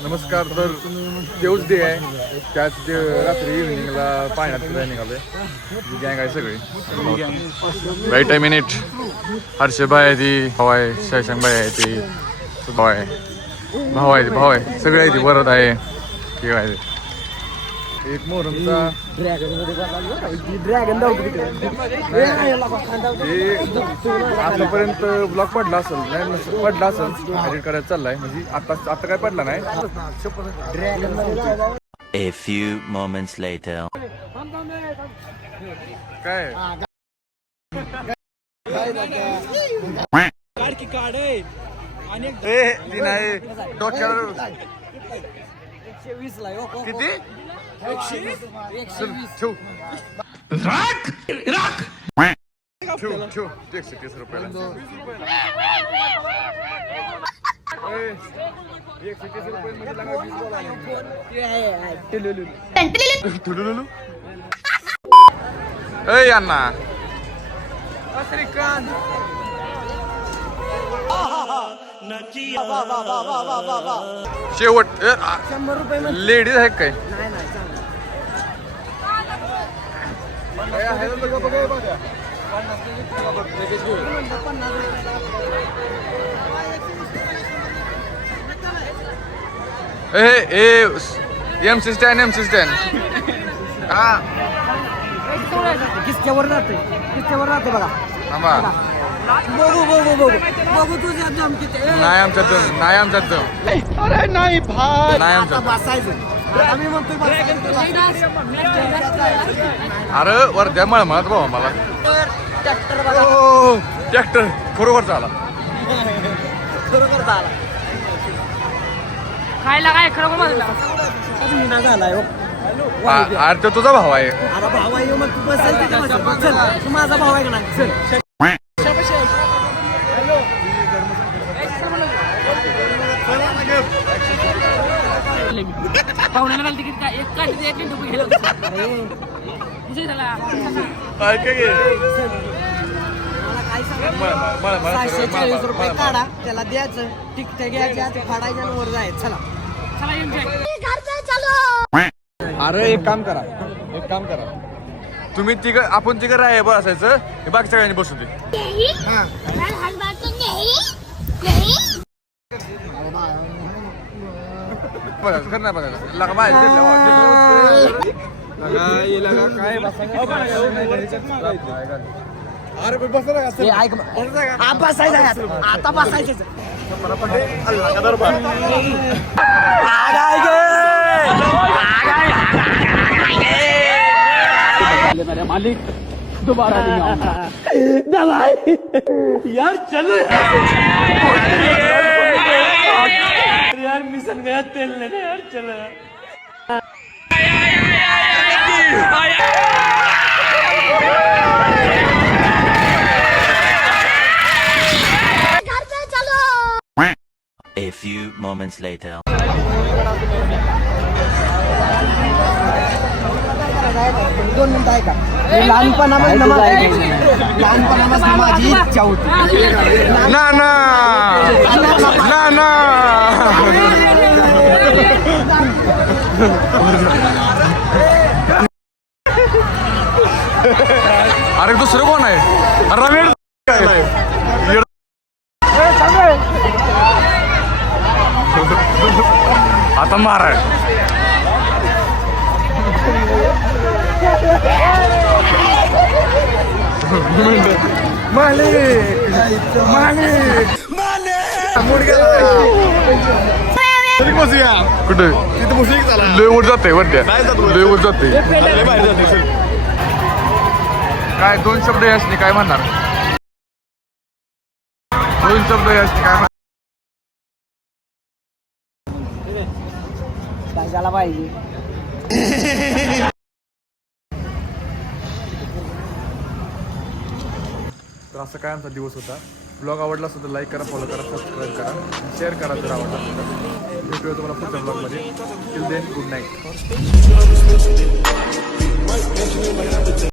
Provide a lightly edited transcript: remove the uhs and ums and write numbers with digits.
नमस्कार. तर देऊच डे आहे, त्याच रात्री इव्हिनिंगला पाण्यात फिरायला निघालोय. गँग आहे सगळी. राईट आहे मिनिट. हर्षभाई आहे ती, भाऊ आहे. शशांकभाई आहे ती, भाऊ आहे. भाऊ आहे सगळे आहे ती. वरद आहे ठीक आहे. एक मोहरमचा ड्रॅगन आतापर्यंत ब्लॉग पडला असेल, नाही पडला असेल, एडिट करायला चाललाय. म्हणजे आता काय पडला नाही. A few moments later. काय नाही डोक्यावर किती ठेव 130 रुपयाला. 130 रुपये अण्णा श्रीकांत शेवट 100 रुपये. लेडीज आहे काय? एमसी स्टँड हा किसच्यावर राहते बघा. बघू तुझ्या दम किती. नाही आमच्यात दम. अरे नाही भाई, नाही आमच्यात. आम्ही म्हणतोय अरे वर्ध्या मळमळत भाऊ मला. ट्रॅक्टर खरोखर चाला. खायला काय खरोखर माझा झालाय. अरे तो तुझा भाऊ आहे. अरे भाऊ आहे मग तू बसेल. तू माझा भाऊ आहे का नाही? चल पाहुण्याला तिकीट काय एक रुपये गेलं. रुपये काढा, त्याला द्यायचं, तिकीट घ्यायच्या, ते फाडायच्या आणि वर जायचं. चला अरे एक काम करा, तुम्ही आपण तिघ राहा बरं असायचं. हे बाकी सगळ्यांनी बसू दे. करणार आता बसायचं. मालिक दोबारा यार चलो यार मिशन गया तेल लेने यार चलो. A few moments later. दोन मिनिटं ऐका. लहानपणापासून माझी इच्छा होती. अरे दुसरं कोण आहे? रमेश आता मारा. कुठे लेवट जाते वरत्या लेवट जाते. काय 2 शब्द यासनी काय म्हणणार? 2 शब्द यासनी काय म्हणणार? काय झाला पाहिजे. तर असं काय आमचा दिवस होता. ब्लॉग आवडला असेल तर लाईक करा, फॉलो करा, सबस्क्राईब करा, शेअर करा जर आवडला असेल तर. भेटूया तुम्हाला पुढच्या ब्लॉगमध्ये. Till then good night.